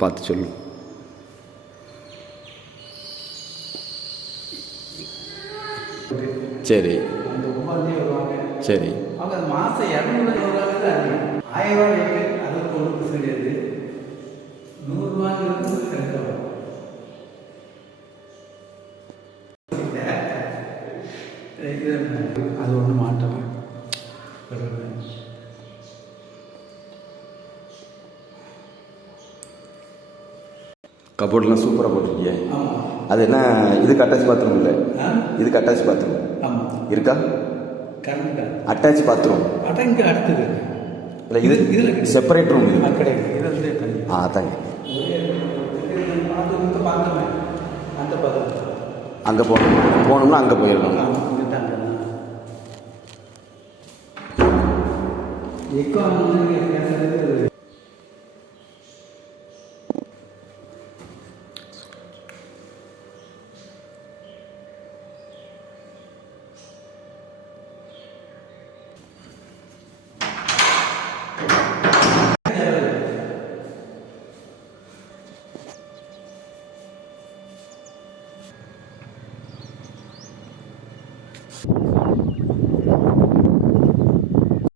பார்த்து சொல்லு. சரி அந்த 9 வருவாங்க. சரி. அவங்க மாதம் 200 வருவாங்க. 1000 அது ஒன்றும் கிடையாது. 100 ரூபாங்கிறது கரெக்டாக வரும். அது ஒன்று மாட்டலாம். கபோர்ட்லாம் சூப்பராக போட்டிருக்கீங்க. ஆமாம். அது என்ன, இதுக்கு அட்டாச் பாத்ரூம் இல்லை? இதுக்கு அட்டாச் பாத்ரூம் ஆமாம் இருக்கா? கரெக்டா அட்டாச் பாத்ரூம் அடங்கு அடுத்தது இல்லை, இது இதில் செப்பரேட் ரூம் இது கிடையாது. இது வந்து தனி. தாங்க. பார்த்தோமே அந்த பதம் அங்கே போனோம்னா அங்கே போயிடலாம். எக்கோ பேசுறது